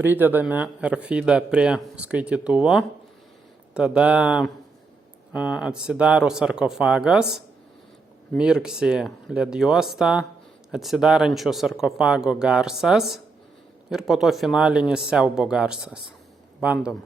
Pridedame RFID prie skaitytuvo, tada atsidaro sarkofagas, mirksi LED juosta, atsidarančio sarkofago garsas ir po to finalinis siaubo garsas. Bandom.